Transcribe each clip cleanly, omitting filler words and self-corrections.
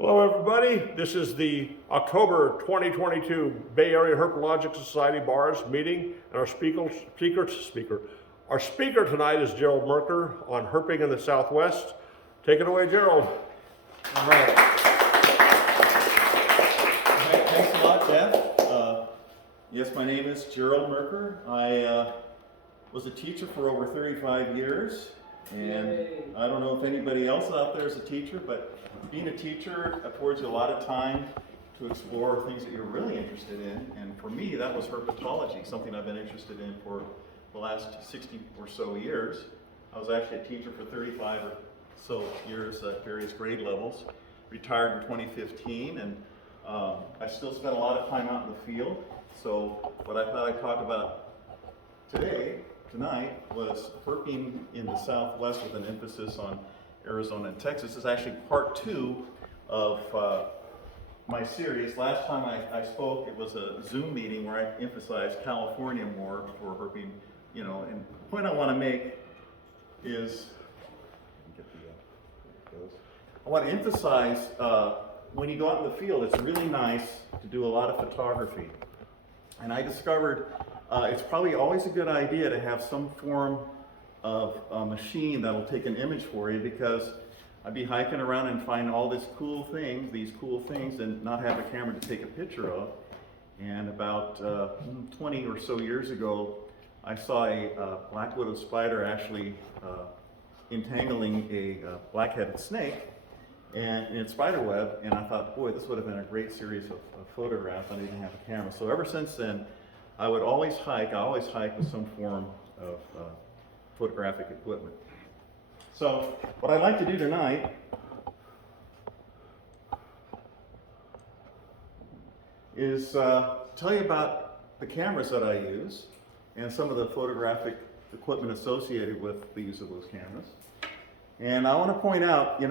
Hello everybody, this is the October 2022 Bay Area Herpetologic Society Bars meeting, and our speaker tonight is Gerold Merker on herping in the Southwest. Take it away, Gerold. All right. Thanks a lot, Jeff. Yes, my name is Gerold Merker. I was a teacher for over 35 years, and I don't know if anybody else out there is a teacher, but being a teacher affords you a lot of time to explore things that you're really interested in, and for me that was herpetology, something I've been interested in for the last 60 or so years. I was actually a teacher for 35 or so years at various grade levels, retired in 2015, and I still spend a lot of time out in the field. So what I thought I'd talk about tonight, was herping in the Southwest with an emphasis on Arizona and Texas. This is actually part 2 of my series. Last time I spoke, it was a Zoom meeting where I emphasized California more for herping, and the point I want to make is, I want to emphasize when you go out in the field, it's really nice to do a lot of photography. And I discovered it's probably always a good idea to have some form of a machine that'll take an image for you, because I'd be hiking around and find all these cool things, and not have a camera to take a picture of. And about 20 or so years ago, I saw a black widow spider actually entangling a black-headed snake and in its spider web, and I thought, boy, this would have been a great series of photographs. I didn't have a camera. So ever since then, I always hike with some form of photographic equipment. So what I'd like to do tonight is tell you about the cameras that I use and some of the photographic equipment associated with the use of those cameras. And I want to point out,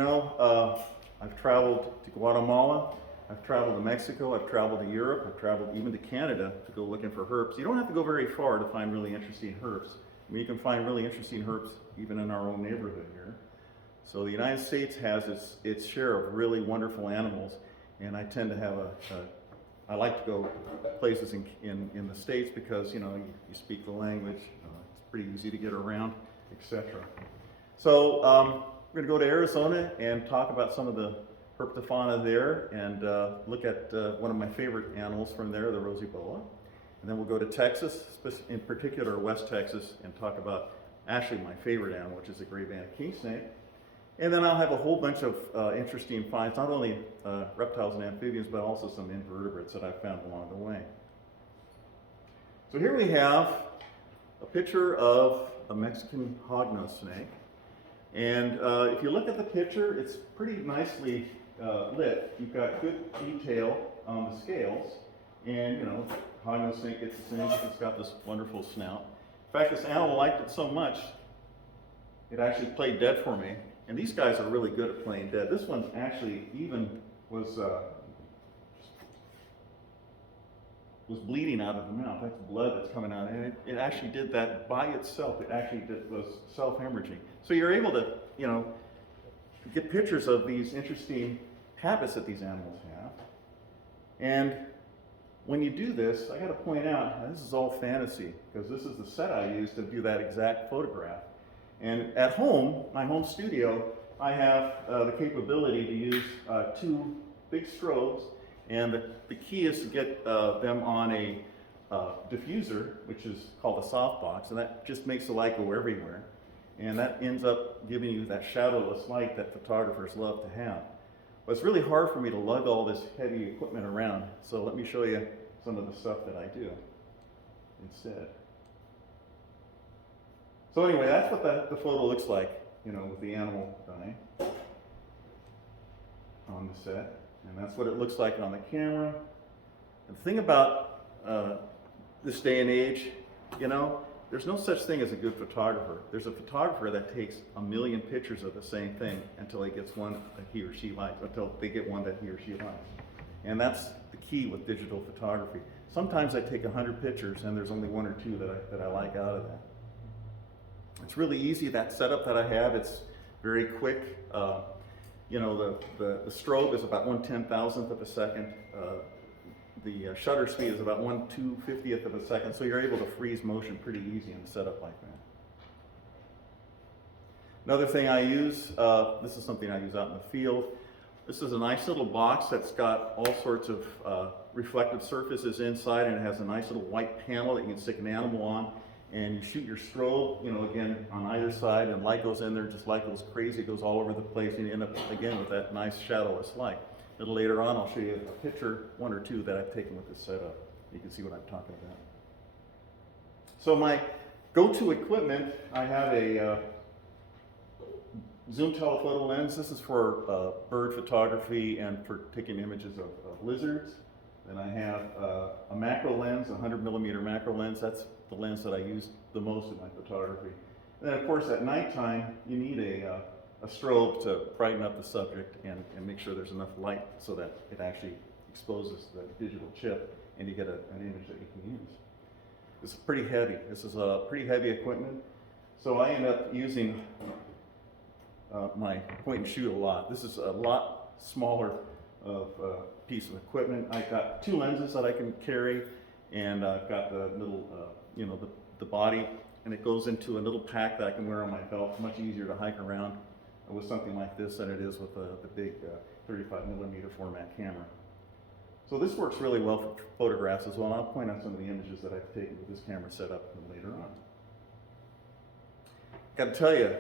I've traveled to Guatemala, I've traveled to Mexico, I've traveled to Europe, I've traveled even to Canada to go looking for herps. You don't have to go very far to find really interesting herps. I mean, you can find really interesting herps even in our own neighborhood here. So the United States has its share of really wonderful animals, and I tend to have I like to go places in the States because, you speak the language, it's pretty easy to get around, etc. So we're going to go to Arizona and talk about some of the herpetofauna there, and look at one of my favorite animals from there, the rosy boa. And then we'll go to Texas, in particular West Texas, and talk about actually my favorite animal, which is the Gray-banded Kingsnake. And then I'll have a whole bunch of interesting finds, not only reptiles and amphibians, but also some invertebrates that I've found along the way. So here we have a picture of a Mexican hognose snake. And if you look at the picture, it's pretty nicely lit. You've got good detail on the scales. And, hognose snake gets the same. It's got this wonderful snout. In fact, this animal liked it so much, it actually played dead for me. And these guys are really good at playing dead. This one actually even was bleeding out of the mouth. That's blood that's coming out. And it actually did that by itself. It actually was self-hemorrhaging. So you're able to, get pictures of these interesting habits that these animals have. And when you do this, I got to point out, this is all fantasy, because this is the set I used to do that exact photograph. And at home, my home studio, I have the capability to use 2 big strobes, and the key is to get them on a diffuser, which is called a softbox, and that just makes the light go everywhere. And that ends up giving you that shadowless light that photographers love to have. But it's really hard for me to lug all this heavy equipment around, so let me show you some of the stuff that I do instead. So anyway, that's what the photo looks like, with the animal dying on the set. And that's what it looks like on the camera. And the thing about this day and age, there's no such thing as a good photographer. There's a photographer that takes 1 million pictures of the same thing until he gets one that he or she likes, until they get one that he or she likes. And that's the key with digital photography. Sometimes I take 100 pictures and there's only 1 or 2 that I like out of that. It's really easy, that setup that I have, it's very quick. You know, the strobe is about 1/10,000th of a second. The shutter speed is about 1/250th of a second, so you're able to freeze motion pretty easy in a setup like that. Another thing I use, this is something I use out in the field. This is a nice little box that's got all sorts of reflective surfaces inside, and it has a nice little white panel that you can stick an animal on, and you shoot your strobe, you know, again, on either side, and light goes in there, just light goes crazy, it goes all over the place, and you end up, again, with that nice shadowless light. A little later on, I'll show you a picture, one or two, that I've taken with this setup. You can see what I'm talking about. So my go-to equipment, I have a zoom telephoto lens. This is for bird photography and for taking images of lizards. Then I have a macro lens, a 100mm macro lens. That's the lens that I use the most in my photography. And then of course at nighttime, you need a strobe to brighten up the subject and make sure there's enough light so that it actually exposes the digital chip and you get an image that you can use. It's pretty heavy. This is a pretty heavy equipment. So I end up using my point and shoot a lot. This is a lot smaller of piece of equipment. I've got two lenses that I can carry, and I've got the little, you know, the body, and it goes into a little pack that I can wear on my belt. Much easier to hike around with something like this than it is with the big 35mm format camera. So this works really well for photographs as well, and I'll point out some of the images that I've taken with this camera set up later on. Got to tell you,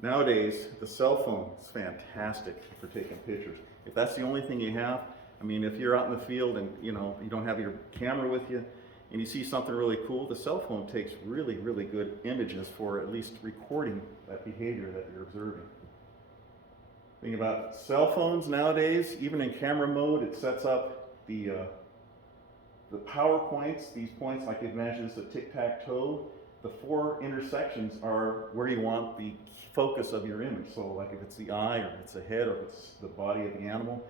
nowadays, the cell phone is fantastic for taking pictures. If that's the only thing you have, I mean, if you're out in the field and you know you don't have your camera with you, and you see something really cool, the cell phone takes really, really good images for at least recording that behavior that you're observing. Think about cell phones nowadays, even in camera mode, it sets up the power points, these points, like imagine it's a tic-tac-toe. The four intersections are where you want the focus of your image. So like if it's the eye, or it's the head, or if it's the body of the animal,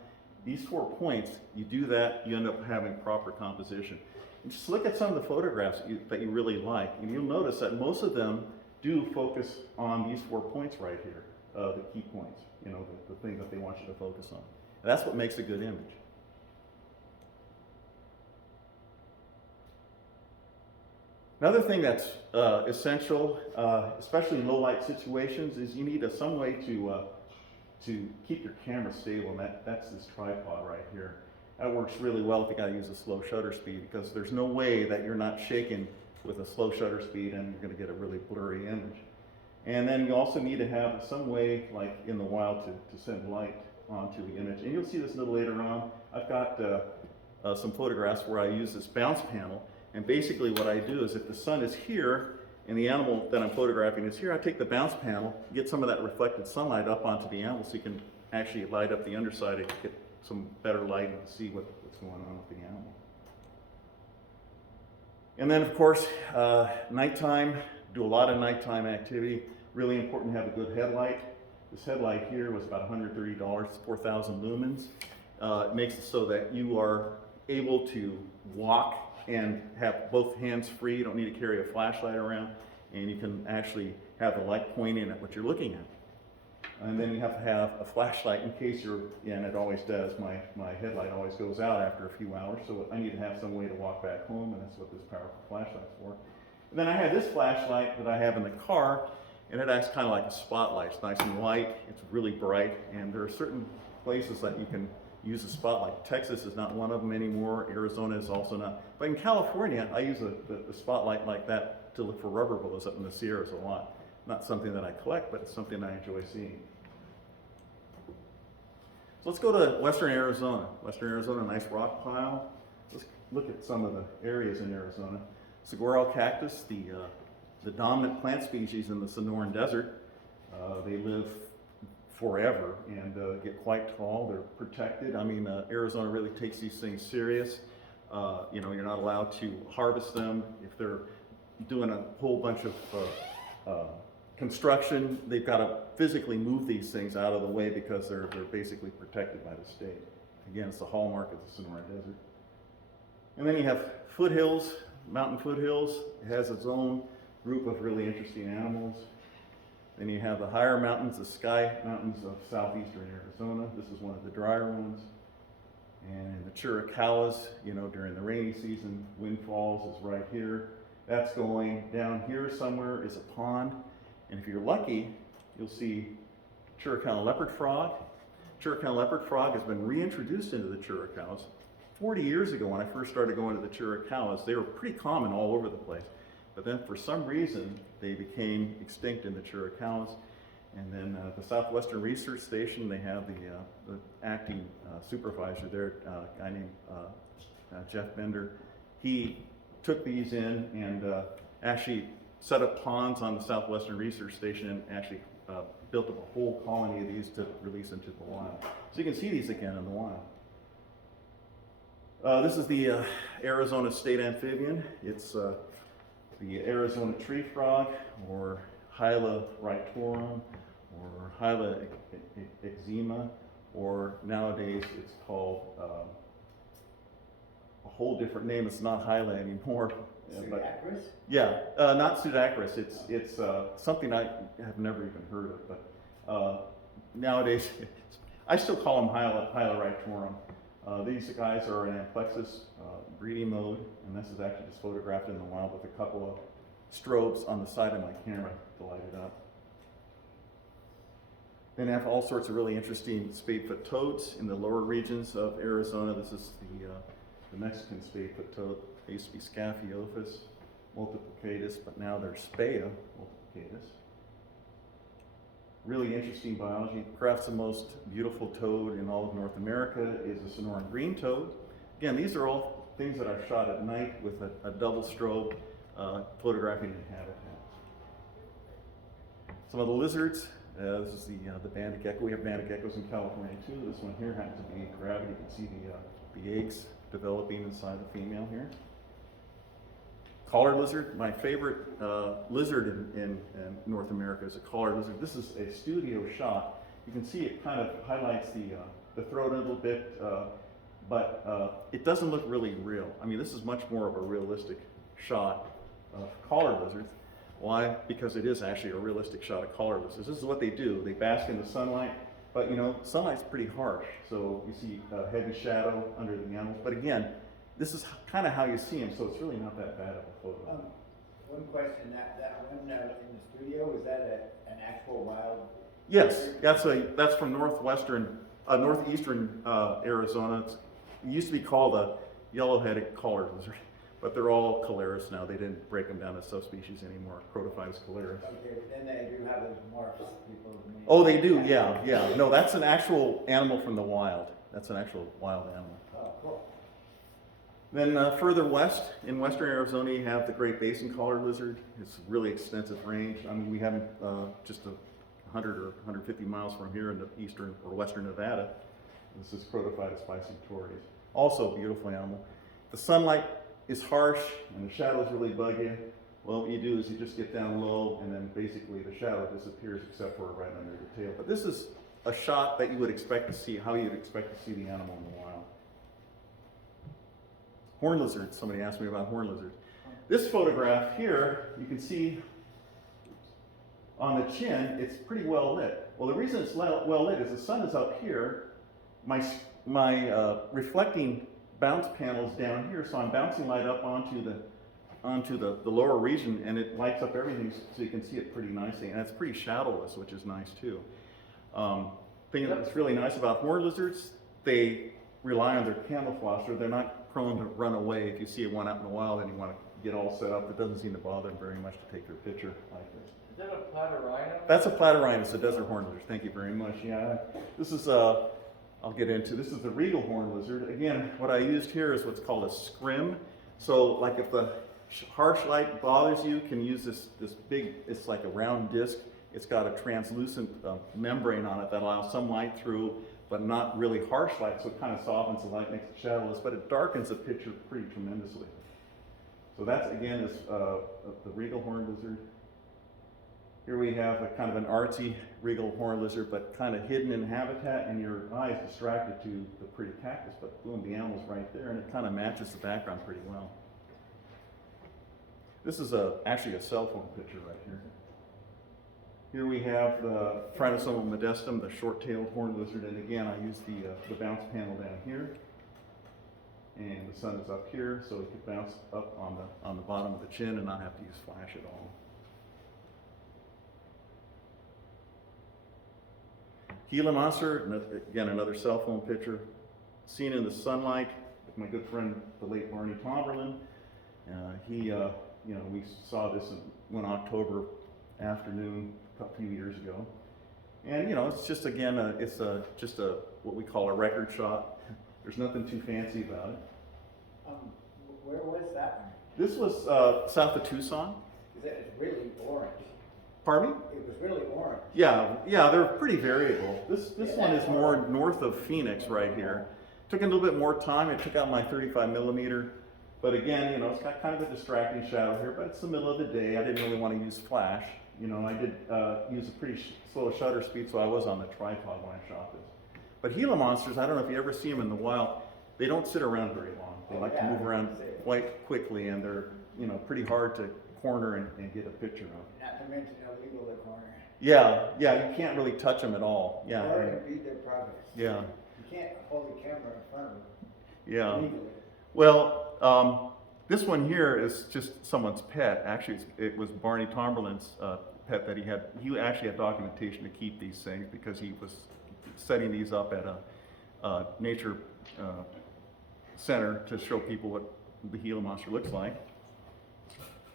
these 4 points, you do that, you end up having proper composition. And just look at some of the photographs that you really like, and you'll notice that most of them do focus on these 4 points right here, the key points, you know, the thing that they want you to focus on. And that's what makes a good image. Another thing that's essential, especially in low light situations, is you need some way to keep your camera stable, and that's this tripod right here. That works really well if you gotta use a slow shutter speed, because there's no way that you're not shaking with a slow shutter speed and you're gonna get a really blurry image. And then you also need to have some way, like in the wild, to send light onto the image. And you'll see this a little later on. I've got some photographs where I use this bounce panel. And basically what I do is if the sun is here and the animal that I'm photographing is here, I take the bounce panel, get some of that reflected sunlight up onto the animal so you can actually light up the underside and get some better light and see what's going on with the animal. And then of course, nighttime, do a lot of nighttime activity. Really important to have a good headlight. This headlight here was about $130, it's 4,000 lumens. It makes it so that you are able to walk and have both hands free. You don't need to carry a flashlight around, and you can actually have the light pointing at what you're looking at. And then you have to have a flashlight in case you're, and it always does, my headlight always goes out after a few hours, so I need to have some way to walk back home, and that's what this powerful flashlight's for. And then I have this flashlight that I have in the car, and it acts kind of like a spotlight. It's nice and light, it's really bright, and there are certain places that you can use a spotlight. Texas is not one of them anymore. Arizona is also not. But in California, I use the spotlight like that to look for rubber bullets up in the Sierras a lot. Not something that I collect, but it's something I enjoy seeing. So let's go to western Arizona. Western Arizona, nice rock pile. Let's look at some of the areas in Arizona. Saguaro cactus, the dominant plant species in the Sonoran Desert. They live forever and get quite tall. They're protected. I mean, Arizona really takes these things serious. You know, you're not allowed to harvest them. If they're doing a whole bunch of construction, they've got to physically move these things out of the way because they're basically protected by the state. Again, it's the hallmark of the Sonoran Desert. And then you have foothills, mountain foothills. It has its own group of really interesting animals. Then you have the higher mountains, the sky mountains of southeastern Arizona. This is one of the drier ones. And the Chiricahuas, you know, during the rainy season, windfalls is right here. That's going down here somewhere is a pond. And if you're lucky, you'll see Chiricahua leopard frog. Chiricahua leopard frog has been reintroduced into the Chiricahuas. 40 years ago when I first started going to the Chiricahuas, they were pretty common all over the place. But then for some reason, they became extinct in the Chiricahuas. And then the Southwestern Research Station, they have the acting supervisor there, a guy named Jeff Bender. He took these in and actually set up ponds on the Southwestern Research Station and actually built up a whole colony of these to release into the wild. So you can see these again in the wild. This is the Arizona state amphibian. It's the Arizona tree frog, or Hyla wrightorum, or Hyla eczema, or nowadays it's called a whole different name. It's not Hyla anymore. Pseudacarus? Yeah, not pseudacarus. It's something I have never even heard of, but nowadays I still call them Hyla wrightorum. These guys are in amplexus breeding mode, and this is actually just photographed in the wild with a couple of strobes on the side of my camera to light it up. Then I have all sorts of really interesting spadefoot toads in the lower regions of Arizona. This is the Mexican spadefoot toad. They used to be Scaphiophis multiplicatus, but now they're Spea multiplicatus. Really interesting biology. Perhaps the most beautiful toad in all of North America is the Sonoran green toad. Again, these are all things that are shot at night with a double strobe photographing in habitat. Some of the lizards. This is the banded gecko. We have banded geckos in California too. This one here happens to be gravid. You can see the eggs developing inside the female here. Collared lizard. My favorite lizard in North America is a collared lizard. This is a studio shot. You can see it kind of highlights the throat a little bit, but it doesn't look really real. I mean, this is much more of a realistic shot of collared lizards. Why? Because it is actually a realistic shot of collared lizards. This is what they do. They bask in the sunlight, but you know, sunlight's pretty harsh. So you see a heavy shadow under the animals. But again, this is kind of how you see them, so it's really not that bad of a photo. One question, that one in the studio, is that an actual wild? Yes, that's from northeastern Arizona. It used to be called a yellow-headed collared lizard, but they're all Calaris now. They didn't break them down as subspecies anymore. Protophytes Calaris. Okay, but then they do have those morphs people. Oh, they do, yeah. No, that's an actual animal from the wild. That's an actual wild animal. Oh, cool. Then further west, in western Arizona, you have the Great Basin collared lizard. It's a really extensive range. I mean, we have just 100 or 150 miles from here in the eastern or western Nevada. This is Protophytes bicentoris. Also a beautiful animal. The sunlight is harsh and the shadows really bug you. Well, what you do is you just get down low and then basically the shadow disappears except for right under the tail. But this is a shot that you would expect to see, how you'd expect to see the animal in the wild. Horn lizards. Somebody asked me about horn lizards. This photograph here, you can see on the chin, it's pretty well lit. Well, the reason it's well lit is the sun is up here. My reflecting bounce panel is down here, so I'm bouncing light up onto the lower region, and it lights up everything so you can see it pretty nicely. And it's pretty shadowless, which is nice too. Thing that's really nice about horn lizards, they rely on their camouflage, so they're not prone to run away. If you see one out in the wild and you want to get all set up, it doesn't seem to bother them very much to take your picture like this. Is that a platyrhino? That's a platyrhinus, a desert horn lizard. Thank you very much. Yeah, this is I'll get into. This is the regal horn lizard. Again, what I used here is what's called a scrim. So, like if the harsh light bothers you, you can use this big. It's like a round disc. It's got a translucent membrane on it that allows some light through, but not really harsh light, so it kind of softens the light, makes it shadowless, but it darkens the picture pretty tremendously. So that's, again, is the regal horn lizard. Here we have a kind of an artsy regal horn lizard, but kind of hidden in habitat, and your eye is distracted to the pretty cactus, but boom, the animal's right there, and it kind of matches the background pretty well. This is actually a cell phone picture right here. Here we have the Phrynosoma modestum, the short-tailed horned lizard, and again, I use the bounce panel down here. And the sun is up here, so it could bounce up on the bottom of the chin and not have to use flash at all. Gila monster, again, another cell phone picture, seen in the sunlight with my good friend, the late Barney Tomberlin. We saw this in one October afternoon a few years ago. And, it's just, again, just what we call a record shot. There's nothing too fancy about it. Where was that This was south of Tucson. one? Because it's really orange. Pardon me? It was really orange. Yeah, they're pretty variable. This one is more north of Phoenix right here. Took a little bit more time. It took out my 35 millimeter. But again, it's got kind of a distracting shadow here, but it's the middle of the day. I didn't really want to use flash. I did use a pretty slow shutter speed, so I was on the tripod when I shot this. But Gila monsters, I don't know if you ever see them in the wild, they don't sit around very long. They like to move around quite quickly, and they're, pretty hard to corner and get a picture of. Not to mention illegal to corner. Yeah, you can't really touch them at all. Yeah. Or impede their progress. Yeah. You can't hold the camera in front of them. Yeah. Legally. Well, this one here is just someone's pet. Actually, it was Barney Tomberlin's pet that he had. He actually had documentation to keep these things because he was setting these up at a nature center to show people what the Gila monster looks like.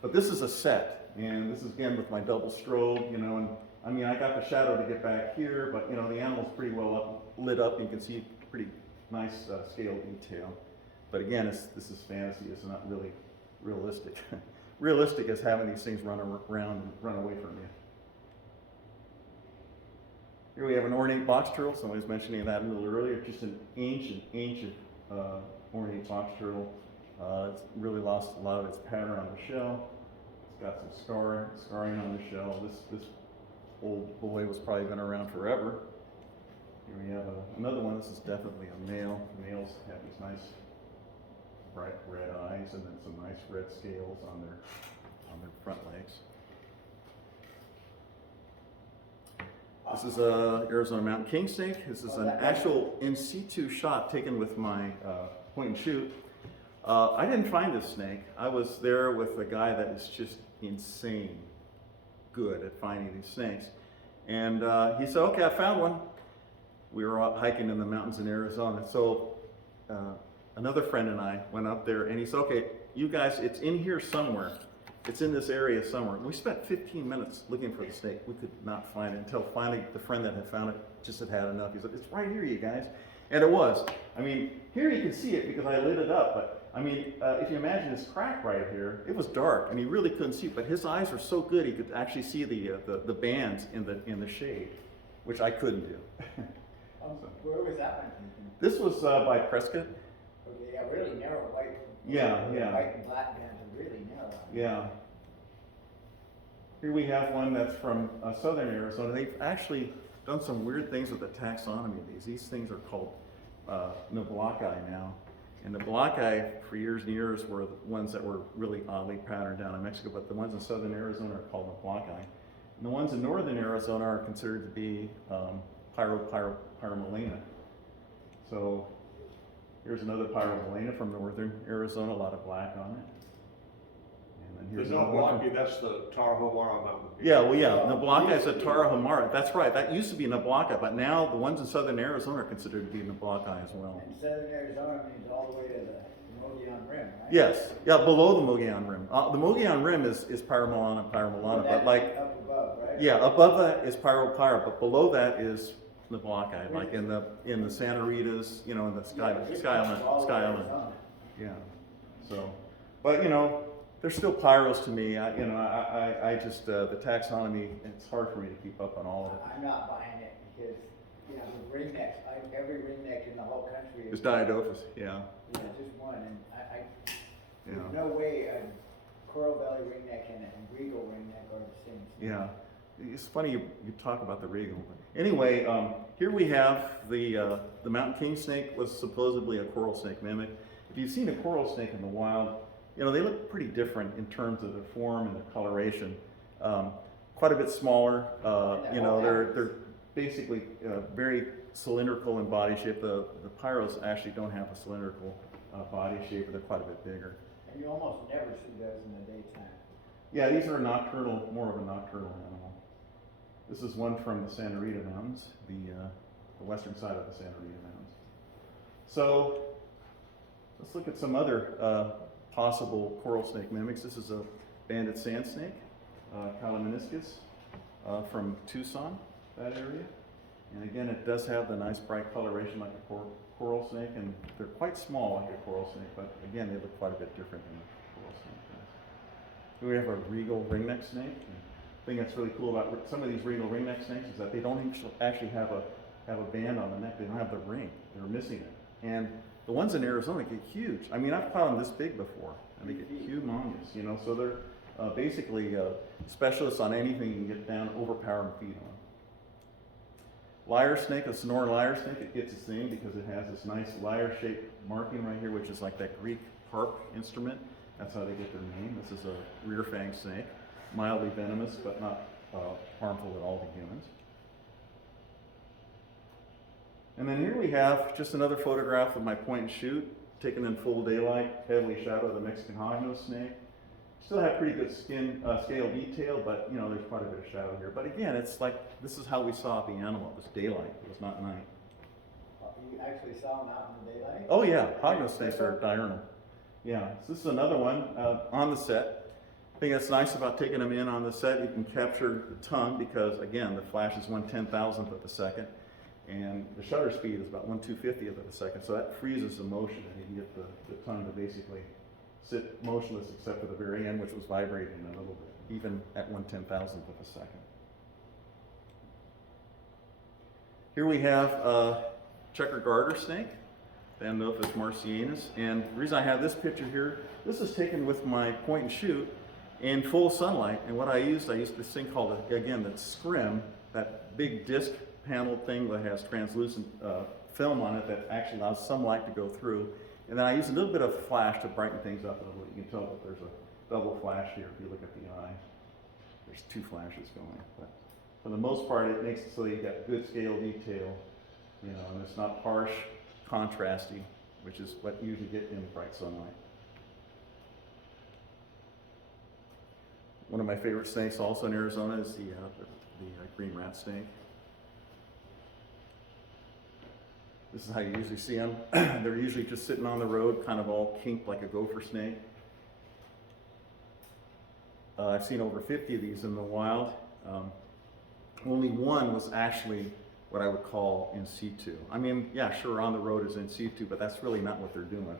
But this is a set, and this is again with my double strobe, and I got the shadow to get back here, but the animal's pretty well lit up. You can see pretty nice scale detail. But again, this is fantasy. It's not really realistic. Realistic is having these things run around and run away from you. Here we have an ornate box turtle. Somebody was mentioning that a little earlier. Just an ancient ornate box turtle. It's really lost a lot of its pattern on the shell. It's got some scarring on the shell. This old boy was probably been around forever. Here we have another one. This is definitely a male. Males have these nice bright red eyes and then some nice red scales on their front legs. This is Arizona mountain kingsnake. This is an actual in situ shot taken with my point and shoot. I didn't find this snake. I was there with a guy that is just insane good at finding these snakes. And he said, okay, I found one. We were out hiking in the mountains in Arizona. So another friend and I went up there and he said, okay, you guys, it's in here somewhere. It's in this area somewhere. We spent 15 minutes looking for the snake. We could not find it until finally the friend that had found it just had enough. He said, it's right here, you guys. And it was. Here you can see it because I lit it up, but if you imagine this crack right here, it was dark and he really couldn't see it, but his eyes were so good he could actually see the bands in the shade, which I couldn't do. Where was that one? This was by Prescott. Okay, yeah, really narrow white. Yeah. White and black bands are really narrow. Yeah. Here we have one that's from southern Arizona. They've actually done some weird things with the taxonomy of these. These things are called noblocki now. And the blocki for years and years were the ones that were really oddly patterned down in Mexico, but the ones in southern Arizona are called noblocki. And the ones in northern Arizona are considered to be Pyromelena. So here's another Pyromelena from northern Arizona, a lot of black on it. And then here's The another one Noblocki, that's the Tarahumara mountain. Yeah, well, yeah, Noblocki is a Tarahumara. That's right. That used to be Noblocki, but now the ones in southern Arizona are considered to be Noblocki as well. And southern Arizona means all the way to the Mogollon Rim, right? Yes, yeah, below the Mogollon Rim. The Mogollon Rim is Pyromelana, Well, but like, up above, right? yeah, above that is Pyro, but below that is Noblocki, like in the Santa Ritas, in the Sky Island. Yeah. So, but they're still pyros to me. I just the taxonomy. It's hard for me to keep up on all of it. I'm not buying it because the ringnecks. Every ringneck in the whole country It's Dryophytes, yeah. Yeah, just one, and there's Yeah. no way a coral belly ringneck and a regal ringneck are the same. Yeah. It's funny you talk about the regal. Anyway, here we have the mountain kingsnake was supposedly a coral snake mimic. If you've seen a coral snake in the wild, they look pretty different in terms of their form and their coloration. quite a bit smaller. You know, they're basically very cylindrical in body shape. The pyros actually don't have a cylindrical body shape, they're quite a bit bigger. And you almost never see those in the daytime. Yeah, these are nocturnal, more of a nocturnal animal. This is one from the Santa Rita Mountains, the western side of the Santa Rita Mountains. So let's look at some other possible coral snake mimics. This is a banded sand snake, Calameniscus, from Tucson, that area. And again, it does have the nice bright coloration like a coral snake, and they're quite small like a coral snake, but again, they look quite a bit different than a coral snake does. Here we have a regal ringneck snake. The thing that's really cool about some of these regal ringneck snakes is that they don't actually have a band on the neck. They don't have the ring. They're missing it. And the ones in Arizona get huge. I mean, I've caught them this big before, and they get humongous, you know, so they're basically specialists on anything you can get down, overpower, and feed on. Lyre snake, a Sonoran lyre snake, it gets its name because it has this nice lyre-shaped marking right here, which is like that Greek harp instrument. That's how they get their name. This is a rear fang snake, mildly venomous, but not harmful at all to humans. And then here we have just another photograph of my point and shoot, taken in full daylight, heavily shadowed, the Mexican hognose snake. Still have pretty good scale detail, but you know, there's quite a bit of shadow here. But again, it's like, this is how we saw the animal. It was daylight, it was not night. You actually saw them out in the daylight? Oh yeah, hognose snakes are diurnal. Yeah, so this is another one on the set. The thing that's nice about taking them in on the set, you can capture the tongue because again, the flash is 1/10,000th of a second. And the shutter speed is about 1/250th of a second, so that freezes the motion, and you can get the tongue to basically sit motionless except for the very end, which was vibrating a little bit, even at 1/10,000th of a second. Here we have a checker garter snake, Thamnophis marcianus, and the reason I have this picture here, this is taken with my point and shoot in full sunlight, and what I used this thing called, again, that scrim, that big disc panel thing that has translucent film on it that actually allows some light to go through. And then I use a little bit of flash to brighten things up a little bit. You can tell that there's a double flash here if you look at the eye. There's two flashes going. But for the most part, it makes it so you got good scale detail, you know, and it's not harsh, contrasty, which is what you usually get in bright sunlight. One of my favorite snakes also in Arizona is the green rat snake. This is how you usually see them. They're usually just sitting on the road, kind of all kinked like a gopher snake. I've seen over 50 of these in the wild. Only one was actually what I would call in situ. I mean, yeah, sure, on the road is in situ, but that's really not what they're doing.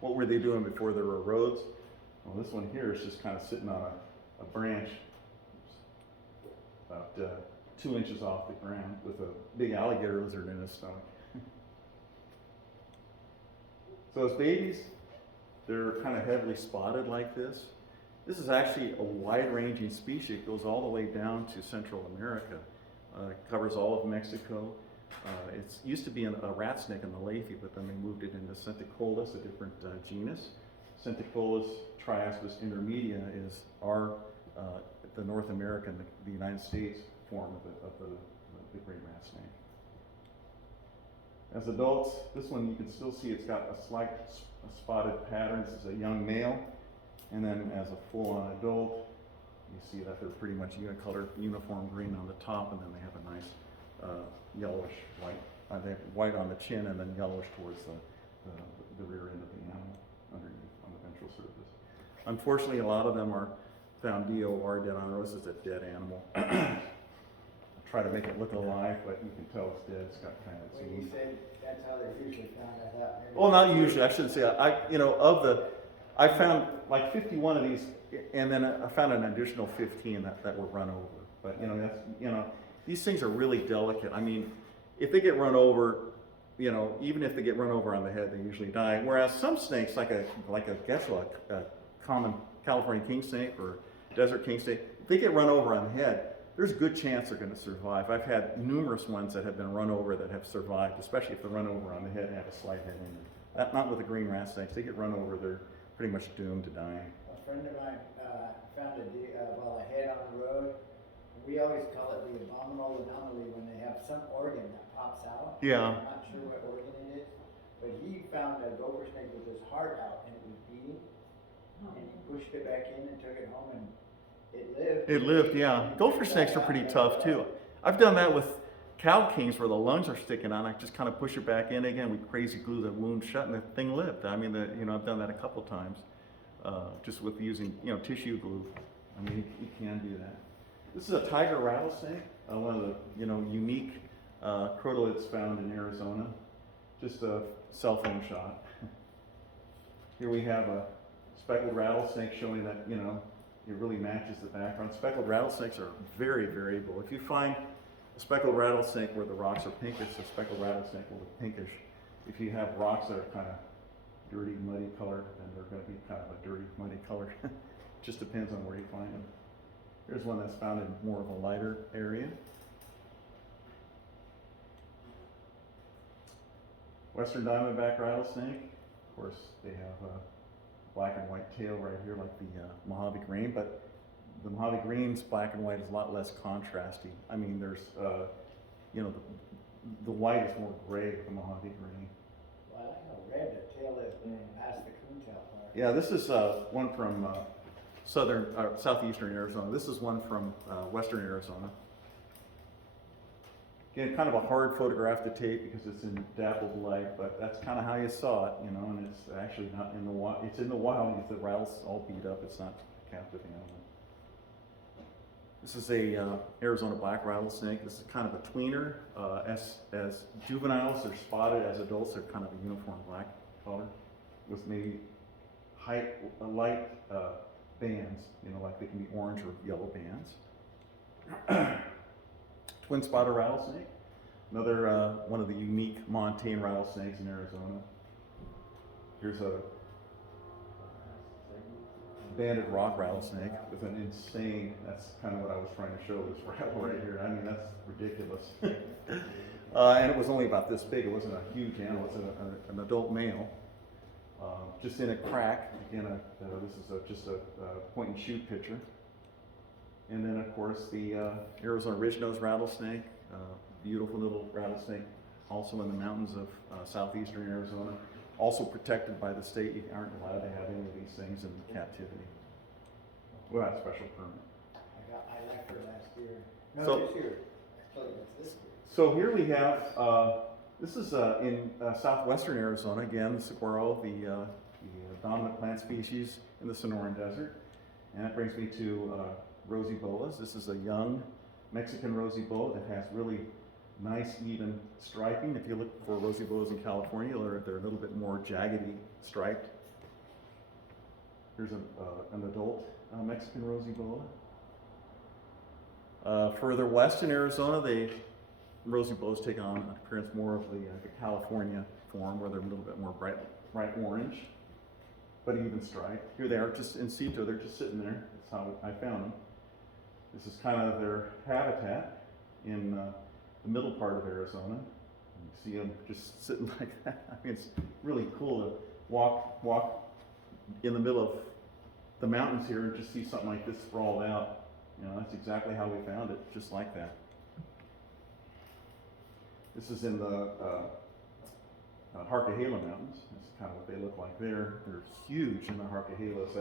What were they doing before there were roads? Well, this one here is just kind of sitting on a branch about 2 inches off the ground with a big alligator lizard in his stomach. So as babies, they're kind of heavily spotted like this. This is actually a wide-ranging species. It goes all the way down to Central America. It covers all of Mexico. It used to be a rat snake in the Leahy, but then they moved it into Centicolus, a different genus. Centicolus triaspis intermedia is the North American, the United States form of the great rat snake. As adults, this one you can still see it's got a slight spotted pattern. This is a young male. And then as a full-on adult, you see that they're pretty much unicolored, uniform green on the top, and then they have a nice yellowish white. They have white on the chin and then yellowish towards the rear end of the animal underneath on the ventral surface. Unfortunately, a lot of them are found DOR, dead on roast, as a dead animal. Try to make it look alive, but you can tell it's dead. It's got kind of its When you said that's how they usually found that out. Well, not usually. I shouldn't say. I found like 51 of these, and then I found an additional 15 that were run over. But these things are really delicate. I mean, if they get run over, even if they get run over on the head, they usually die. Whereas some snakes, like a Gerold, a common California kingsnake or desert kingsnake, if they get run over on the head, there's a good chance they're going to survive. I've had numerous ones that have been run over that have survived, especially if they're run over on the head and have a slight head injury. Not with the green rat snakes. They get run over, they're pretty much doomed to dying. A friend of mine found a head on the road we always call it the abominable anomaly when they have some organ that pops out. Yeah. I'm not sure what organ it is, but he found a gopher snake with his heart out and it was beating. And he pushed it back in and took it home and it lived. It lived, yeah. Gopher snakes are pretty tough too. I've done that with cow kings where the lungs are sticking on. I just kind of push it back in again. We crazy glue the wound shut and the thing lived. I mean, I've done that a couple times, just with using, tissue glue. I mean, you can do that. This is a tiger rattlesnake, one of the, unique crotoliths found in Arizona. Just a cell phone shot. Here we have a speckled rattlesnake showing that, it really matches the background. Speckled rattlesnakes are very variable. If you find a speckled rattlesnake where the rocks are pinkish, a speckled rattlesnake will look pinkish. If you have rocks that are kind of dirty, muddy colored, then they're going to be kind of a dirty, muddy color. Just depends on where you find them. Here's one that's found in more of a lighter area. Western diamondback rattlesnake. Of course, they have a black and white tail right here like the Mojave green, but the Mojave green's black and white is a lot less contrasty. I mean, there's, the white is more gray with the Mojave green. Well, I like how red the tail is when past the coontail part. Yeah, this is one from southeastern Arizona. This is one from western Arizona. Again, kind of a hard photograph to take because it's in dappled light, but that's kind of how you saw it, and it's actually not in the wild. It's in the wild because the rattle's all beat up. It's not a captive animal. This is a Arizona black rattlesnake. This is kind of a tweener. As juveniles, they're spotted. As adults, they're kind of a uniform black color with maybe light bands, like they can be orange or yellow bands. Twin spotted rattlesnake, another one of the unique montane rattlesnakes in Arizona. Here's a banded rock rattlesnake with an insane, that's kind of what I was trying to show, this rattle right here. I mean, that's ridiculous. And it was only about this big. It wasn't a huge animal. It's an adult male. Just in a crack. Again, this is just a point and shoot picture. And then, of course, the Arizona ridge-nosed rattlesnake, beautiful little rattlesnake, also in the mountains of southeastern Arizona, also protected by the state. You aren't allowed to have any of these things in captivity without special permit. I left her last year. No, So- this year. Actually, it's this year. So here we have, this is in southwestern Arizona, again, the saguaro, the dominant plant species in the Sonoran Desert. And that brings me to rosy boas. This is a young Mexican rosy boa that has really nice even striping. If you look for rosy boas in California, they're a little bit more jaggedy striped. Here's an adult Mexican rosy boa. Further west in Arizona, rosy boas take on an appearance more of the California form, where they're a little bit more bright orange, but even striped. Here they are, just in situ. They're just sitting there. That's how I found them. This is kind of their habitat in the middle part of Arizona. You see them just sitting like that. I mean, it's really cool to walk in the middle of the mountains here and just see something like this sprawled out. That's exactly how we found it, just like that. This is in the Hyla Mountains. That's kind of what they look like there. They're huge in the Hylas.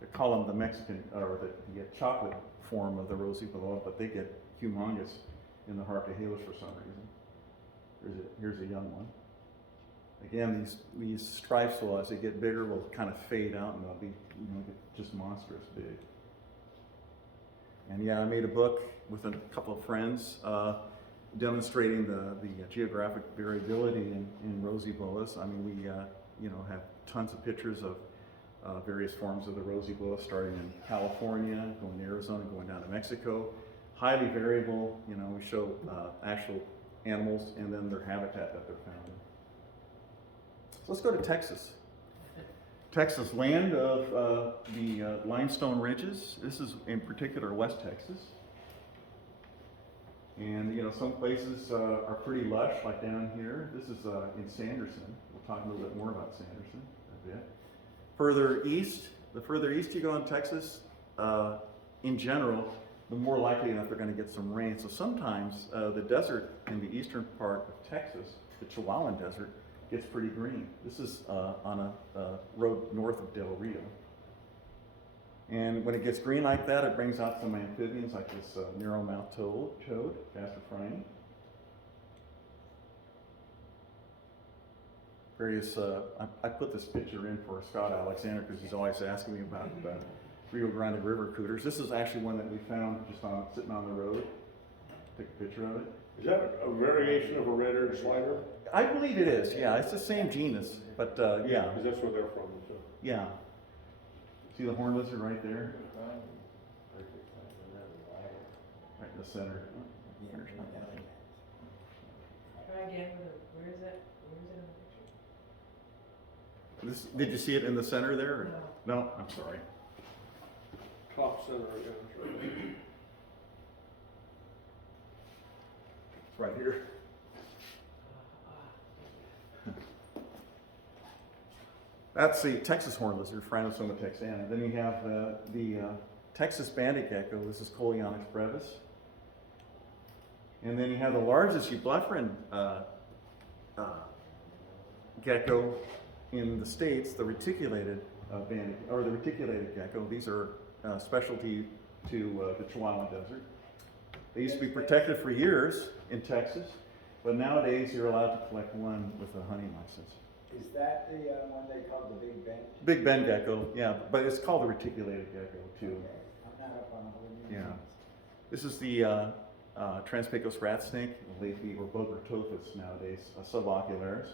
They call them the Mexican, or the chocolate form of the rosy boa, but they get humongous in the Hylas for some reason. Here's a young one. Again, these stripes will, as they get bigger, will kind of fade out and they'll be get just monstrous big. And yeah, I made a book with a couple of friends demonstrating the geographic variability in rosy boas. I mean, we have tons of pictures of various forms of the rosy boa, starting in California, going to Arizona, going down to Mexico. Highly variable. We show actual animals and then their habitat that they're found in. So let's go to Texas. Texas, land of the limestone ridges. This is in particular West Texas. And some places are pretty lush, like down here. This is in Sanderson. We'll talk a little bit more about Sanderson a bit. Further east, the further east you go in Texas, in general, the more likely that they're going to get some rain. So sometimes the desert in the eastern part of Texas, the Chihuahuan Desert, gets pretty green. This is on a road north of Del Rio. And when it gets green like that, it brings out some amphibians like this narrow-mouthed toad, Gastrophrine. Various, I put this picture in for Scott Alexander because he's always asking me about Rio Grande River cooters. This is actually one that we found just sitting on the road. Take a picture of it. Is that a variation of a red-eared slider? I believe it is, yeah. It's the same genus, but yeah. Because that's where they're from. So. Yeah. See the horn lizard right there? Right in the center. Try again, where is it? Where is it in the picture? Did you see it in the center there? Or? No, I'm sorry. Top center, yeah. It's right here. That's the Texas horn lizard, Phrynosoma texana. Then you have the Texas banded gecko. This is Coleonyx brevis. And then you have the largest eublepharin gecko in the States, the reticulated banded, or the reticulated gecko. These are specialty to the Chihuahuan Desert. They used to be protected for years in Texas, but nowadays you're allowed to collect one with a hunting license. Is that the one they call the Big Ben? Big Ben gecko, yeah, but it's called the reticulated gecko too. Okay. I'm not up on all the new Yeah. ones. This is the Trans Pecos rat snake, lately, or Bogertophus nowadays, subocularis.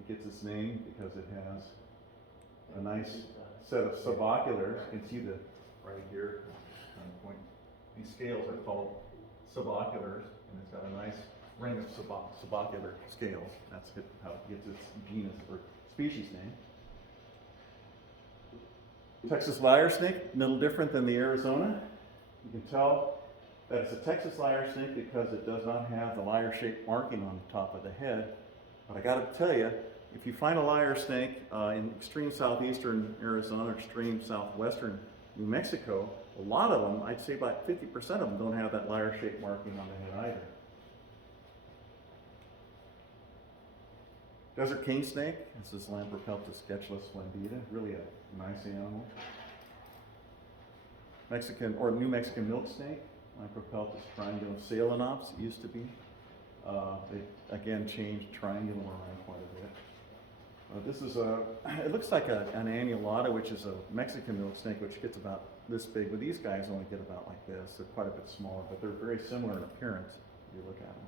It gets its name because it has a nice set of suboculars. You can see the right here on the point. These scales are called suboculars, and it's got a nice ring of subocular scales. That's how it gets its genus or species name. Texas lyre snake, a little different than the Arizona. You can tell that it's a Texas lyre snake because it does not have the lyre-shaped marking on the top of the head. But I got to tell you, if you find a lyre snake in extreme southeastern Arizona or extreme southwestern New Mexico, a lot of them, I'd say about 50% of them, don't have that lyre-shaped marking on the head either. Desert kingsnake, this is Lamprocalpus sketchless splendida, really a nice animal. Mexican or New Mexican milk snake, Lamprocalpus triangulum salinops, it used to be. They again changed triangulum around quite a bit. This is it looks like an annulata, which is a Mexican milk snake, which gets about this big, but these guys only get about like this. They're quite a bit smaller, but they're very similar in appearance if you look at them.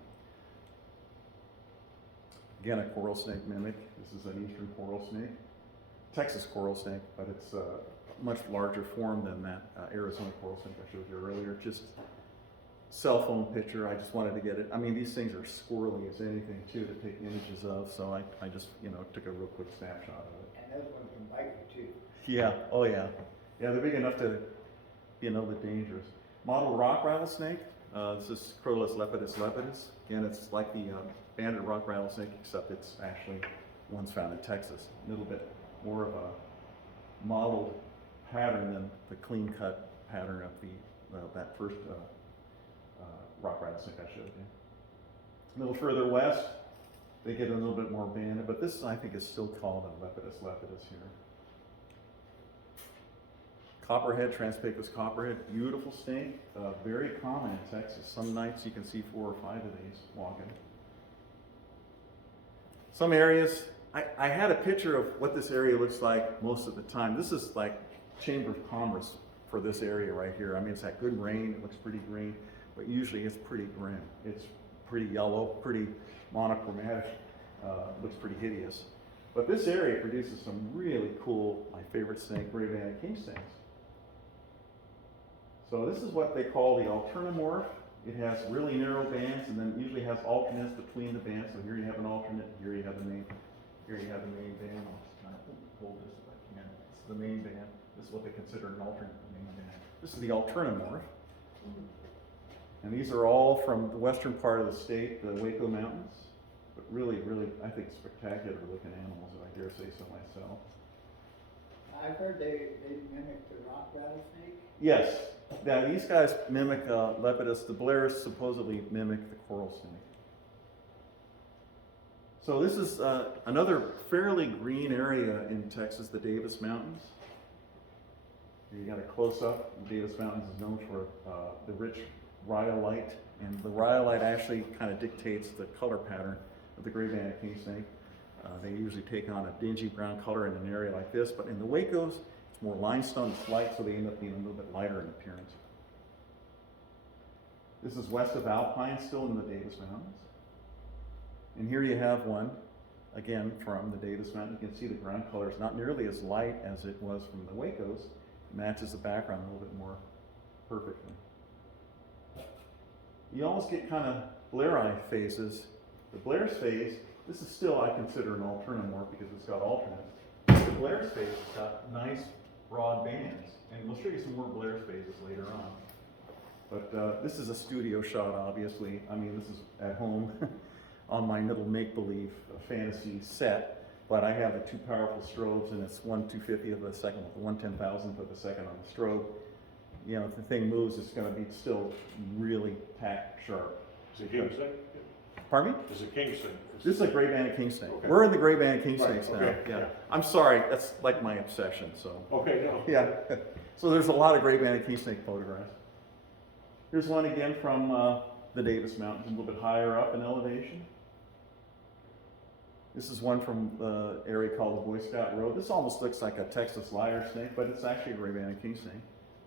Again, a coral snake mimic. This is an eastern coral snake. Texas coral snake, but it's a much larger form than that Arizona coral snake I showed you earlier. Just cell phone picture, I just wanted to get it. I mean, these things are squirrely as anything too to take images of, so I just, took a real quick snapshot of it. And those ones can bite you too. Yeah, oh yeah. Yeah, they're big enough to be a little bit dangerous. Model rock rattlesnake, this is Crotalus lepidus lepidus. Again, it's like the banded rock rattlesnake, except it's actually one's found in Texas. A little bit more of a modeled pattern than the clean-cut pattern of that first rock rattlesnake I showed you. A little further west, they get a little bit more banded, but this I think is still called a lepidus lepidus here. Copperhead, Trans Pecos Copperhead, beautiful snake, very common in Texas. Some nights you can see 4 or 5 of these walking. Some areas, I had a picture of what this area looks like most of the time. This is like Chamber of Commerce for this area right here. I mean, it's had good rain, it looks pretty green, but usually it's pretty grim. It's pretty yellow, pretty monochromatic, looks pretty hideous. But this area produces some really cool, my favorite snake, Gray-banded Kingsnakes. So this is what they call the alternamorph. It has really narrow bands and then usually has alternates between the bands. So here you have an alternate, here you have the main, band. I'll just kind of hold this if I can. This is the main band. This is what they consider an alternate main band. This is the alternamorph. And these are all from the western part of the state, the Waco Mountains. But really, really, I think spectacular looking animals, if I dare say so myself. I've heard they mimic the rock rattlesnake. Yes, Now, these guys mimic Lepidus. The blairs supposedly mimic the coral snake. So this is another fairly green area in Texas, the Davis Mountains. Here you got a close-up. The Davis Mountains is known for the rich rhyolite, and the rhyolite actually kind of dictates the color pattern of the Gray-banded Kingsnake. They usually take on a dingy brown color in an area like this, but in the Wacos, it's more limestone, it's light, so they end up being a little bit lighter in appearance. This is west of Alpine, still in the Davis Mountains. And here you have one, again, from the Davis Mountain. You can see the ground color is not nearly as light as it was from the Wacos. It matches the background a little bit more perfectly. You almost get kind of blairi phases. The blair's phase, this is still, I consider, an alternamorph because it's got alternates. The blair's phase has got nice broad bands, and we'll show you some more blair's phases later on. But this is a studio shot, obviously. I mean, this is at home on my little make-believe fantasy set, but I have the two powerful strobes, and it's 1/250th of a second with 1/10,000th of a second on the strobe. You know, if the thing moves, it's going to be still really tack sharp. Is it Kingsnake? Pardon me? Is it Kingsnake? This is a Gray-banded Kingsnake. Okay. We're in the Gray-banded Kingsnakes Right, now. okay, Yeah. yeah. I'm sorry, that's like my obsession. So. Okay, no. Yeah. So there's a lot of Gray-banded Kingsnake photographs. Here's one again from the Davis Mountains, a little bit higher up in elevation. This is one from the area called the Boy Scout Road. This almost looks like a Texas lyre snake, but it's actually a Gray-banded Kingsnake.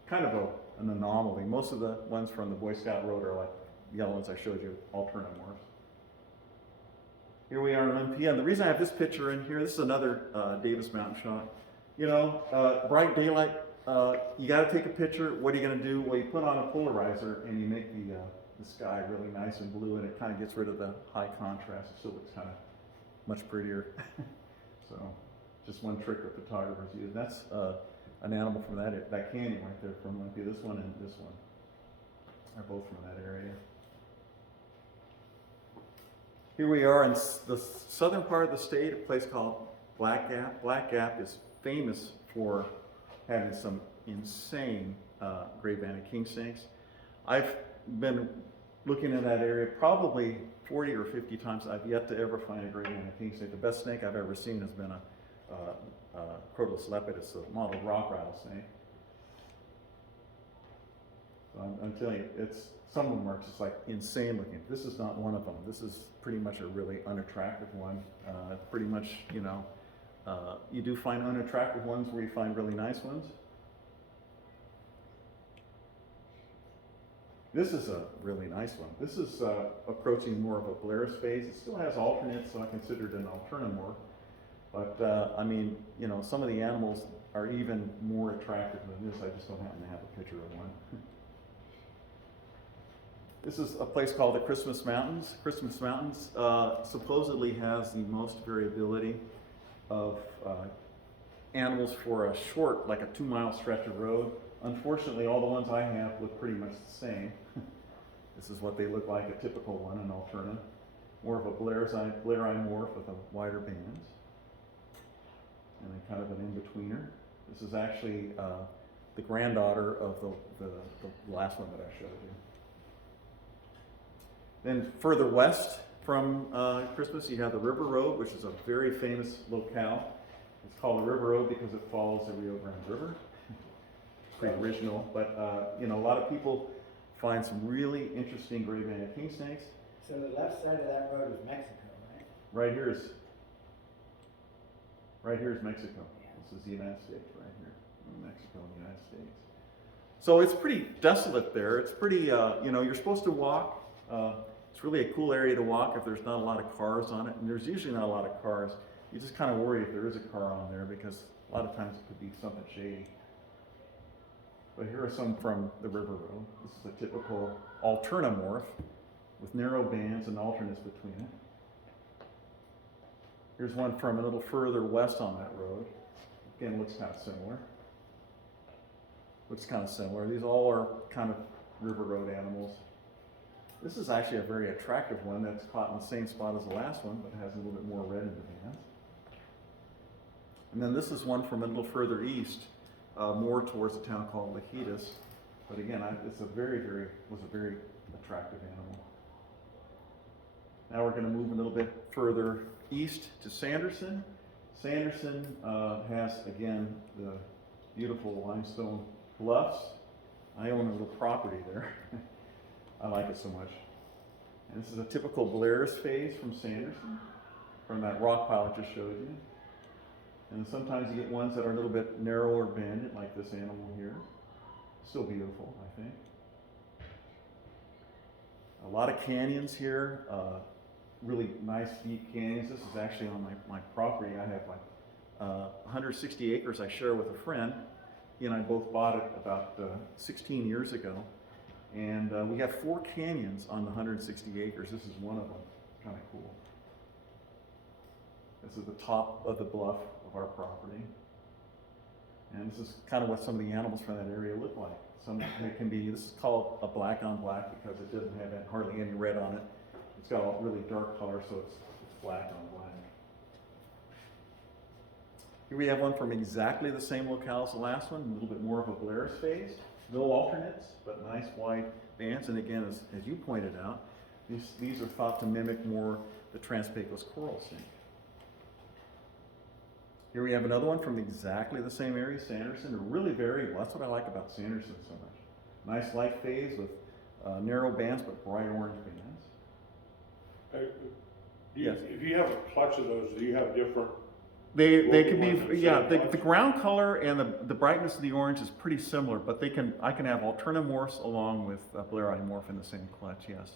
Kind of an anomaly. Most of the ones from the Boy Scout Road are like the other ones I showed you, alternamorphs. Here we are in Olympia, and the reason I have this picture in here, this is another Davis Mountain shot. You know, bright daylight, you got to take a picture. What are you going to do? Well, you put on a polarizer and you make the sky really nice and blue, and it kind of gets rid of the high contrast. It still looks kind of much prettier. So, just one trick that photographers use. That's an animal from that canyon right there from Olympia. This one and this one are both from that area. Here we are in the southern part of the state, a place called Black Gap. Black Gap is famous for having some insane Gray-banded Kingsnakes. I've been looking in that area probably 40 or 50 times. I've yet to ever find a Gray-banded Kingsnake. The best snake I've ever seen has been a Crotalus lepidus, a mottled rock rattlesnake. So I'm telling you, some of them are just like insane looking. This is not one of them. This is pretty much a really unattractive one. Pretty much, you know, you do find unattractive ones where you find really nice ones. This is a really nice one. This is approaching more of a Blair's phase. It still has alternates, so I consider it an alternamorph. But I mean, you know, some of the animals are even more attractive than this. I just don't happen to have a picture of one. This is a place called the Christmas Mountains. Christmas Mountains supposedly has the most variability of animals for a short, like a 2-mile stretch of road. Unfortunately, all the ones I have look pretty much the same. This is what they look like, a typical one, an alterna. More of a blairi morph with a wider bands. And then kind of an in-betweener. This is actually the granddaughter of the last one that I showed you. Then further west from Christmas, you have the River Road, which is a very famous locale. It's called the River Road because it follows the Rio Grande River. It's pretty original, but you know, a lot of people find some really interesting Gray-banded Kingsnakes. So the left side of that road is Mexico, right? Right here is Mexico. This is the United States right here. Mexico and the United States. So it's pretty desolate there. It's pretty, you know, you're supposed to walk. It's really a cool area to walk if there's not a lot of cars on it, and there's usually not a lot of cars. You just kind of worry if there is a car on there because a lot of times it could be something shady. But here are some from the River Road. This is a typical alternamorph with narrow bands and alternates between it. Here's one from a little further west on that road. Again, looks kind of similar. These all are kind of River Road animals. This is actually a very attractive one that's caught in the same spot as the last one, but has a little bit more red in the bands. And then this is one from a little further east, more towards a town called Lajitas. But again, it's a very attractive animal. Now we're going to move a little bit further east to Sanderson. Sanderson has, again, the beautiful limestone bluffs. I own a little property there. I like it so much. And this is a typical Blair's phase from Sanderson, from that rock pile I just showed you. And sometimes you get ones that are a little bit narrower banded, like this animal here. Still beautiful, I think. A lot of canyons here, really nice deep canyons. This is actually on my property. I have like 160 acres I share with a friend. He and I both bought it about 16 years ago. And we have 4 canyons on the 160 acres. This is one of them. Kind of cool. This is the top of the bluff of our property. And this is kind of what some of the animals from that area look like. Some it can be, this is called a black on black because it doesn't have hardly any red on it. It's got a really dark color, so it's black on black. Here we have one from exactly the same locale as the last one, a little bit more of a Blair's phase. No alternates, but nice wide bands. And again, as you pointed out, these are thought to mimic more the Trans Pecos coral snake. Here we have another one from exactly the same area, Sanderson. They're really variable. That's what I like about Sanderson so much. Nice light phase with narrow bands, but bright orange bands. Yes. If you have a clutch of those, do you have different? They can be, yeah, the ground color and the brightness of the orange is pretty similar, but I can have alternamorphs along with blairi morph in the same clutch, yes.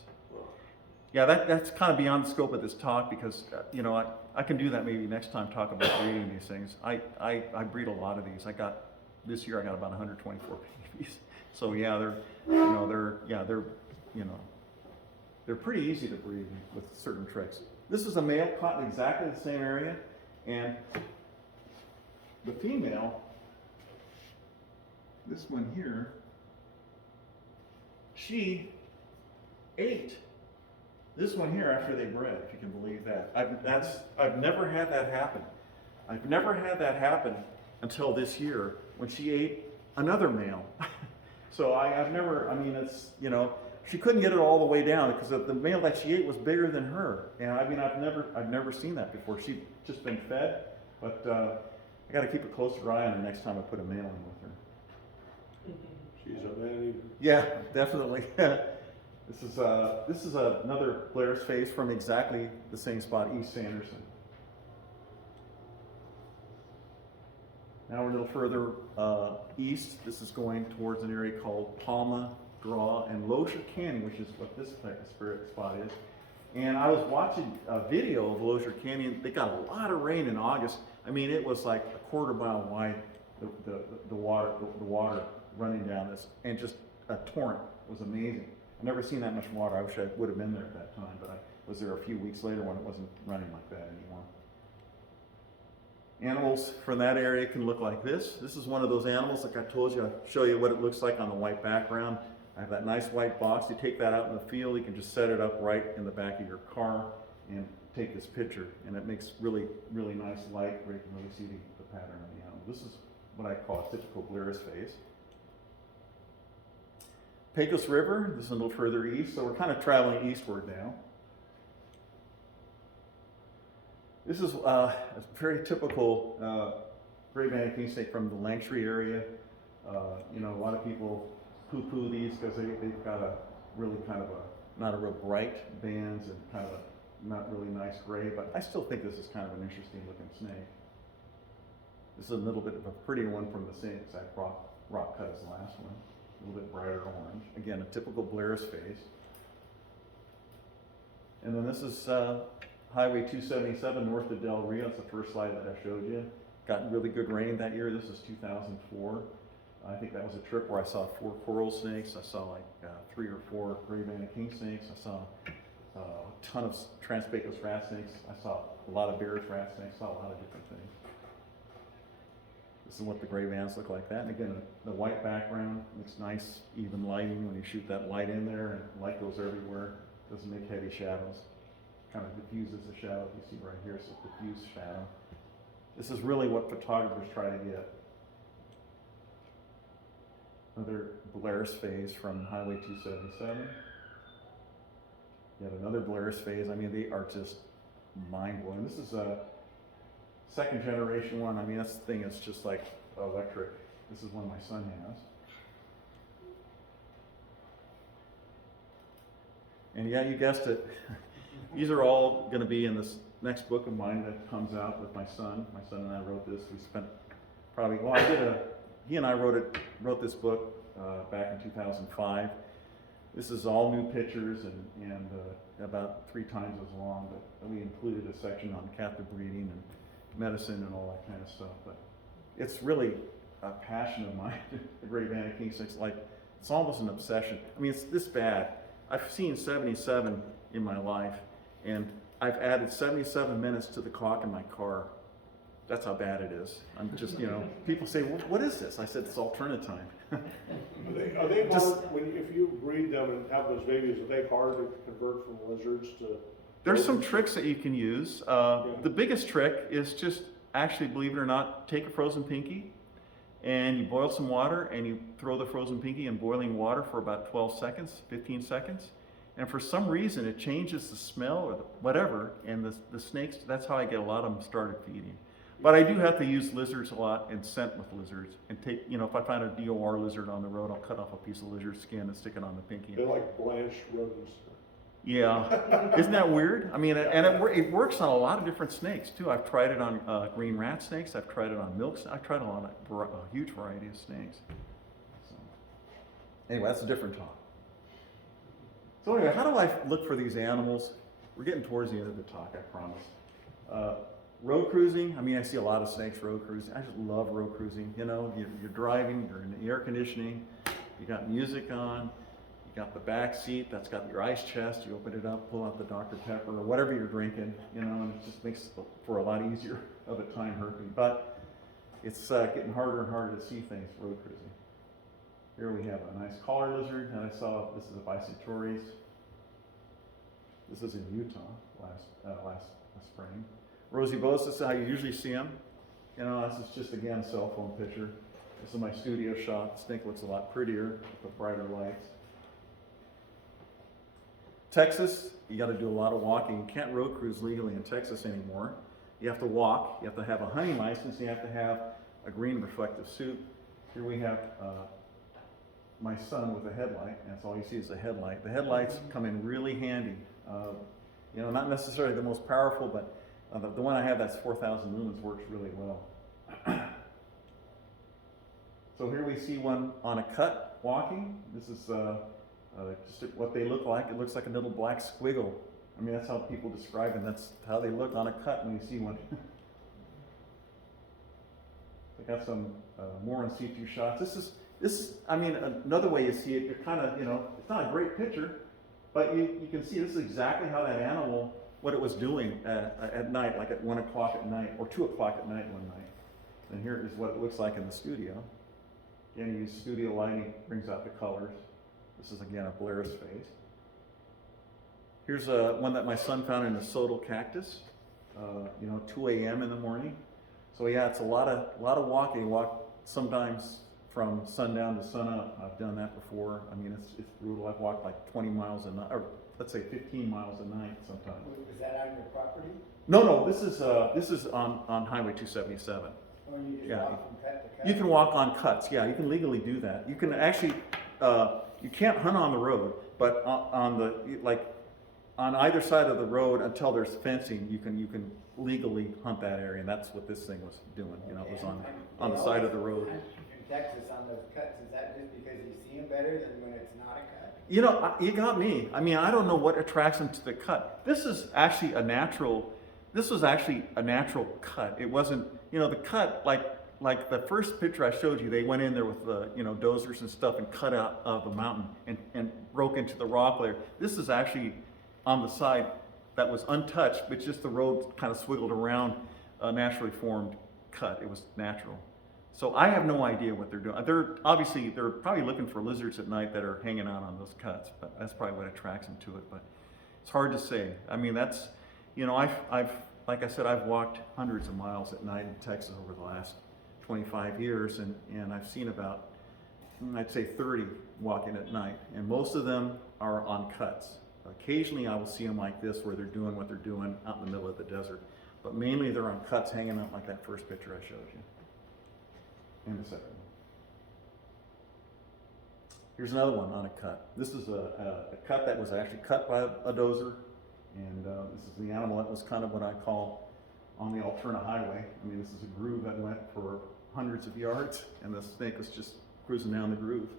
Yeah, that's kind of beyond the scope of this talk because, you know, I can do that maybe next time, talk about breeding these things. I breed a lot of these. This year I got about 124 babies. So yeah, they're pretty easy to breed with certain tricks. This is a male caught in exactly the same area, and the female, this one here, she ate this one here after they bred, if you can believe that. I've never had that happen. I've never had that happen until this year when she ate another male. So it's, you know, she couldn't get it all the way down because the male that she ate was bigger than her. And I mean, I've never seen that before. She'd just been fed, but I got to keep a closer eye on her next time I put a male in with her. She's a man eater. Yeah, definitely. This is another Blair's phase from exactly the same spot, East Sanderson. Now we're a little further east. This is going towards an area called Palma, Draw, and Lozier Canyon, which is what this spirit spot is. And I was watching a video of Lozier Canyon. They got a lot of rain in August. I mean, it was like a quarter mile wide, the water running down this, and just a torrent. It was amazing. I've never seen that much water. I wish I would have been there at that time, but I was there a few weeks later when it wasn't running like that anymore. Animals from that area can look like this. This is one of those animals, like I told you, I'll show you what it looks like on the white background. I have that nice white box. You take that out in the field, you can just set it up right in the back of your car and take this picture, and it makes really, really nice light where you can really see the pattern of the animal. This is what I call a typical Blair's phase. Pecos River, this is a little further east, so we're kind of traveling eastward now. This is a very typical Gray-banded Kingsnake from the Langtree area. You know, a lot of people poo-poo these because they've got a really kind of not a real bright bands and kind of a not really nice gray, but I still think this is kind of an interesting looking snake. This is a little bit of a prettier one from the same exact rock cut as the last one. A little bit brighter orange. Again, a typical Blair's phase. And then this is Highway 277 north of Del Rio. That's the first slide that I showed you. Got really good rain that year. This is 2004. I think that was a trip where I saw 4 coral snakes. I saw like 3 or 4 Gray-banded Kingsnakes. I saw a ton of Trans Pecos rat snakes. I saw a lot of Bear's rat snakes. I saw a lot of different things. This is what the gray bands look like that. And again, the white background makes nice, even lighting when you shoot that light in there, and light goes everywhere. Doesn't make heavy shadows. Kind of diffuses the shadow. You see right here, it's a diffuse shadow. This is really what photographers try to get. Another Blair's phase from Highway 277. Yet another Blair's phase. I mean, they are just mind-blowing. This is a second generation one. I mean, this thing is just like electric. This is one my son has. And yeah, you guessed it. These are all going to be in this next book of mine that comes out with my son. My son and I wrote this. We spent probably, well, he and I wrote this book back in 2005. This is all new pictures and about 3 times as long, but we included a section on captive breeding and medicine and all that kind of stuff. But it's really a passion of mine, the Gray-banded Kingsnake. Like, it's almost an obsession. I mean, it's this bad. I've seen 77 in my life, and I've added 77 minutes to the clock in my car. That's how bad it is. I'm just, people say, what is this? I said, it's alternate time. Are they hard, if you breed them and have those babies, are they hard to convert from lizards to? There's some tricks that you can use. The biggest trick is just actually, believe it or not, take a frozen pinky and you boil some water and you throw the frozen pinky in boiling water for about 12 seconds, 15 seconds. And for some reason, it changes the smell or whatever, and the snakes, that's how I get a lot of them started feeding. But I do have to use lizards a lot and scent with lizards. And take, if I find a DOR lizard on the road, I'll cut off a piece of lizard skin and stick it on the pinky. They're like blanched rodents. Yeah, isn't that weird? I mean, and it works on a lot of different snakes too. I've tried it on green rat snakes. I've tried it on milk. I've tried a huge variety of snakes. So, anyway, that's a different talk. So anyway, how do I look for these animals? We're getting towards the end of the talk, I promise. Road cruising. I mean, I see a lot of snakes road cruising. I just love road cruising. You're driving. You're in the air conditioning. You got music on. You got the back seat that's got your ice chest. You open it up, pull out the Dr. Pepper or whatever you're drinking, and it just makes for a lot easier of a time herping. But it's getting harder and harder to see things road cruising. Here we have a nice collar lizard, and I saw this is a Bicentoris. This is in Utah last spring. Rosy boas, this is how you usually see them. This is just again a cell phone picture. This is my studio shot. The snake looks a lot prettier with the brighter lights. Texas, you got to do a lot of walking. You can't road cruise legally in Texas anymore. You have to walk. You have to have a hunting license. You have to have a green reflective suit. Here we have my son with a headlight. That's all you see is a headlight. The headlights come in really handy. Not necessarily the most powerful, but the one I have that's 4,000 lumens works really well. So here we see one on a cut walking. This is just what they look like. It looks like a little black squiggle. I mean, that's how people describe them. That's how they look on a cut when you see one. I got some more in situ shots. This is, I mean, another way you see it, you're kind of, it's not a great picture, but you can see this is exactly how that animal, what it was doing at night, like at 1 o'clock at night, or 2 o'clock at night one night. And here is what it looks like in the studio. Again, you use studio lighting, brings out the colors. This is again a Blair's phase. Here's one that my son found in a sodal cactus, 2 a.m. in the morning. So yeah, it's a lot of walking. Walk sometimes from sundown to sunup. I've done that before. I mean, it's brutal. I've walked like 20 miles a night, or let's say 15 miles a night sometimes. Was that on your property? No, this is on Highway 277. Or you just walk from cut to cut? You can walk on cuts. Yeah, you can legally do that. You can actually, you can't hunt on the road, but on either side of the road until there's fencing, you can legally hunt that area, and that's what this thing was doing. It was on the side of the road. In Texas on those cuts, is that just because you see them better than when it's not a cut? You got me. I mean, I don't know what attracts them to the cut. This was actually a natural cut. It wasn't, the cut, like the first picture I showed you, they went in there with the, dozers and stuff and cut out of the mountain and broke into the rock layer. This is actually on the side that was untouched, but just the road kind of swiggled around a naturally formed cut. It was natural. So I have no idea what they're doing. They're probably looking for lizards at night that are hanging out on those cuts, but that's probably what attracts them to it. But it's hard to say. I mean, that's, like I said, I've walked hundreds of miles at night in Texas over the last 25 years, and I've seen about I'd say 30 walking at night, and most of them are on cuts. Occasionally I will see them like this where they're doing what they're doing out in the middle of the desert, but mainly they're on cuts hanging out like that first picture I showed you, and the second one. Here's another one on a cut. This is a cut that was actually cut by a dozer, and this is the animal that was kind of what I call on the alternate highway. I mean, this is a groove that went for hundreds of yards, and the snake was just cruising down the groove.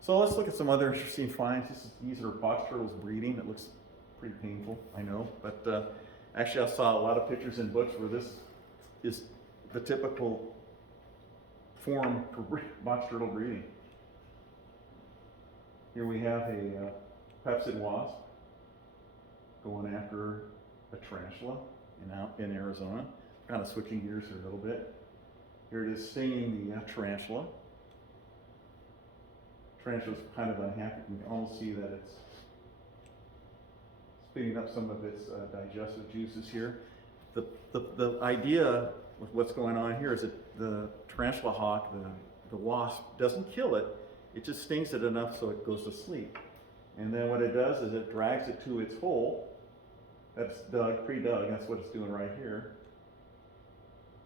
So let's look at some other interesting finds. These are box turtles breeding. It looks pretty painful, I know, but actually I saw a lot of pictures in books where this is the typical form for box turtle breeding. Here we have a pepsid wasp going after a tarantula in Arizona. Kind of switching gears here a little bit. Here it is stinging the tarantula. Tarantula's kind of unhappy. You can almost see that it's speeding up some of its digestive juices here. The idea with what's going on here is that the tarantula hawk, the wasp, doesn't kill it. It just stings it enough so it goes to sleep. And then what it does is it drags it to its hole. That's dug, pre-dug, that's what it's doing right here.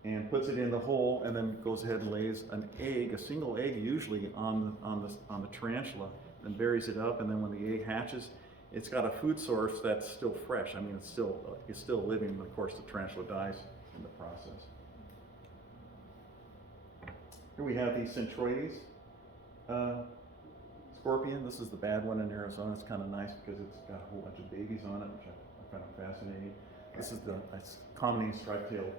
And puts it in the hole, and then goes ahead and lays an egg, a single egg usually on the tarantula, then buries it up, and then when the egg hatches, it's got a food source that's still fresh. I mean, it's still living, but of course the tarantula dies in the process. Here we have the Centroides scorpion. This is the bad one in Arizona. It's kind of nice because it's got a whole bunch of babies on it, which I find fascinating. This is the common striped-tailed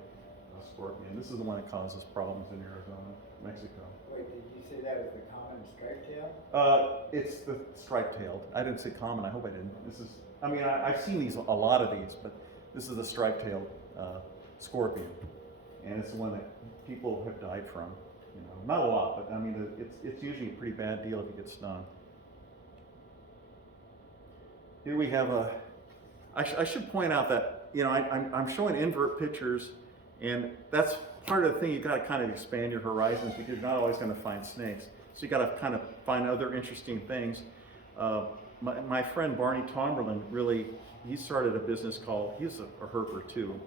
scorpion. This is the one that causes problems in Arizona, Mexico. Wait, did you say that was the common striped tail? It's the striped-tailed. I didn't say common. I hope I didn't. I've seen a lot of these, but this is the striped-tailed scorpion, and it's the one that people have died from. You know, not a lot, but I mean, it's usually a pretty bad deal if you get stung. Here we have I should point out that, you know, I'm showing invert pictures, and that's part of the thing. You got to kind of expand your horizons because you're not always going to find snakes. So you got to kind of find other interesting things. My friend Barney Tomberlin he started a business called, he's a herper too.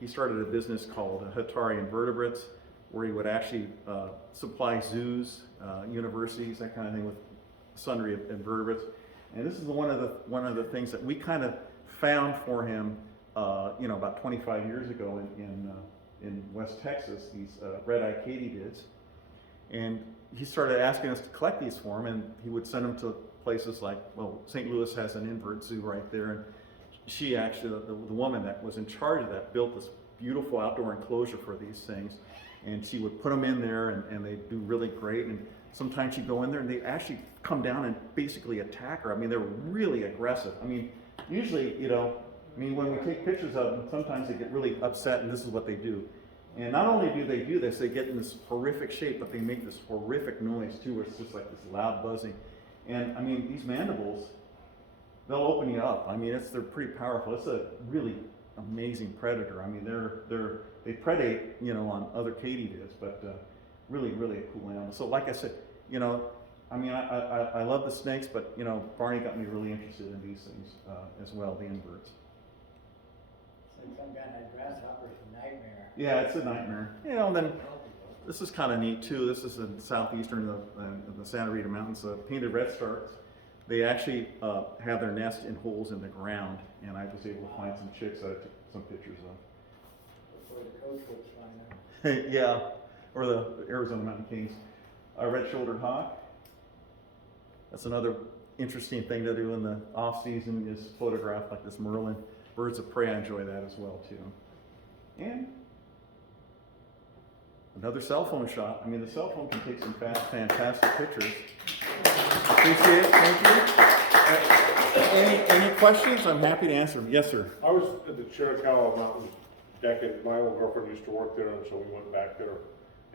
He started a business called Hatari Invertebrates, where he would actually supply zoos, universities, that kind of thing, with sundry invertebrates. And this is one of the things that we kind of found for him, you know, about 25 years ago in West Texas, these red-eyed katydids. And he started asking us to collect these for him, and he would send them to places like, well, St. Louis has an invert zoo right there, and she actually, the woman that was in charge of that, built this beautiful outdoor enclosure for these things, and she would put them in there, and they do really great. And sometimes she'd go in there, and they actually come down and basically attack her. I mean, they're really aggressive. I mean, usually, you know, I mean, when we take pictures of them, sometimes they get really upset, and this is what they do. And not only do they do this, they get in this horrific shape, but they make this horrific noise too, where it's just like this loud buzzing. And I mean, these mandibles, they'll open you up. I mean, they're pretty powerful. It's a really amazing predator. I mean, they predate, you know, on other katydids, but really, really a cool animal. So like I said, you know, I mean, I love the snakes, but, you know, Barney got me really interested in these things as well, the inverts. So some kind of grasshopper's a nightmare. Yeah, it's a nightmare. You know, and then this is kind of neat too. This is in southeastern of the Santa Rita Mountains. Painted redstarts. They actually have their nest in holes in the ground, and I was able to find some chicks that I took some pictures of. Before the coach would find them. Yeah, or the Arizona Mountain Kings. A red-shouldered hawk. That's another interesting thing to do in the off season, is photograph like this Merlin. Birds of prey, I enjoy that as well too. And another cell phone shot. I mean, the cell phone can take some fantastic pictures. Appreciate it, thank you. Any questions? I'm happy to answer them. Yes, sir. I was at the Chiricahua Mountains deck, and my old girlfriend used to work there, and so we went back there.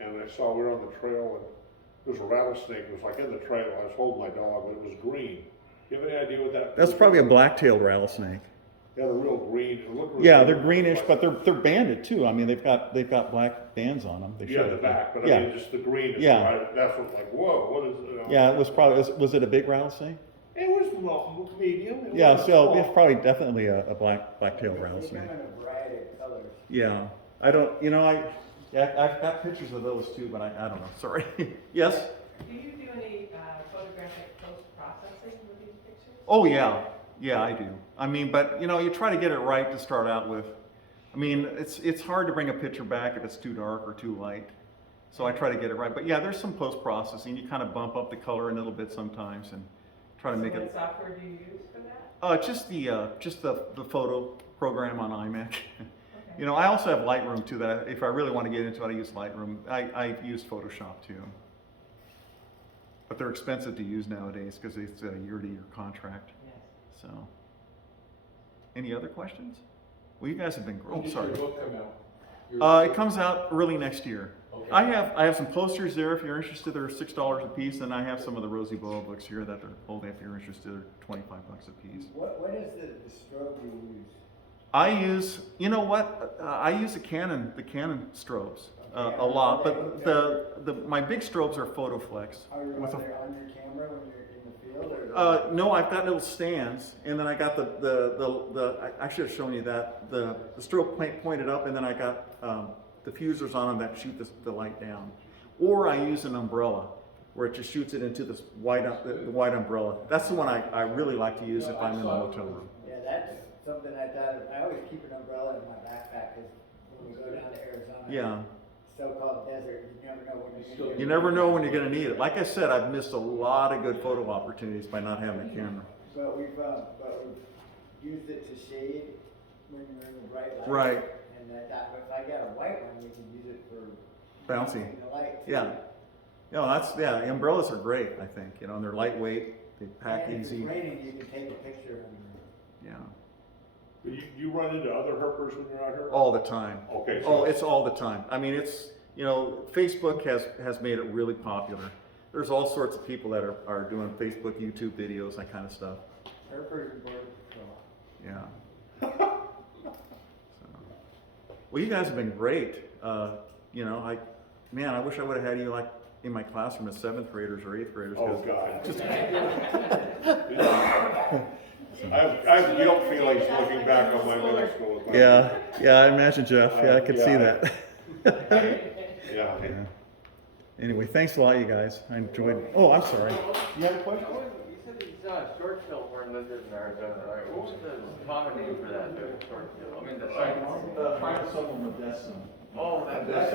And I saw we were on the trail, and there was a rattlesnake. It was like in the trail. I was holding my dog, but it was green. Do you have any idea what that? That's probably a black-tailed rattlesnake. It had a real green green. It looked really Yeah, good. they're greenish, but they're banded too. I mean, they've got black bands on them. They Yeah, show the that back, but yeah. I mean, just the green is Yeah. right. That's what, like, whoa, what is it? Yeah, it was probably, was it a big rattlesnake? It was medium. It Yeah, wasn't so small. it's probably definitely a black-tailed They rattlesnake. come in a variety of colors. Yeah, I don't, I've got pictures of those too, but I don't know, sorry. Yes? Do you do any photographic post-processing with these pictures? Oh, yeah, I do. I mean, but you try to get it right to start out with. I mean, it's hard to bring a picture back if it's too dark or too light. So I try to get it right. But yeah, there's some post-processing. You kind of bump up the color a little bit sometimes and try to make What it. software do you use for that? Just the photo program on iMac. Okay. I also have Lightroom too. That if I really want to get into it, I use Lightroom. I use Photoshop too. But they're expensive to use nowadays because it's a year-to-year contract. Yes. So, any other questions? Well, you guys have been When great. does Sorry. your book come out? It comes out early next year. Okay. I have some posters there if you're interested. They're $6 a piece, and I have some of the Rosie Boa books here that are only if you're interested. They're $25 a piece. What is the strobe you use? I use, I use the Canon strobes a lot, but my big strobes are Photoflex. Are you With on a- your camera when you're in the field, or? No, I've got little stands, and then I got I should have shown you that, the strobe pointed up, and then I got the diffusers on them that shoot the light down. Or I use an umbrella, where it just shoots it into this the white umbrella. That's the one I really like to use if I'm in the hotel room. Yeah, that's something I thought of. I always keep an umbrella in my backpack, because when we go down to Arizona. Yeah. So-called desert, you never know when you're gonna get You never know when you're gonna need it. Like I said, I've missed a lot of good photo opportunities by not having a camera. But we've used it to shade when you're in the bright light. Right. And I thought, if I got a white one, we can use it for Bouncing. in the light too. Yeah. The umbrellas are great, I think, and they're lightweight, they pack And if easy. it's raining, you can take a picture of them. Yeah. But you run into other herpers when you're out here? All the time. Okay. Oh, it's all the time. I mean, Facebook has made it really popular. There's all sorts of people that are doing Facebook, YouTube videos, that kind of stuff. Herpers and border patrol. Yeah. Well, you guys have been great. I wish I would have had you like in my classroom as 7th graders or 8th graders. Oh, 'cause- God. I have guilt feelings looking back on my middle school. Yeah, I imagine, Jeff. Yeah, I could see that. Yeah. Yeah. Anyway, thanks a lot, you guys. I enjoyed. Oh, I'm sorry. You had a question? You said these short-tailed weren't listed in Arizona, right? What was the common name for that short-tail? I mean, the site. Phrynosoma modestum. Oh, that's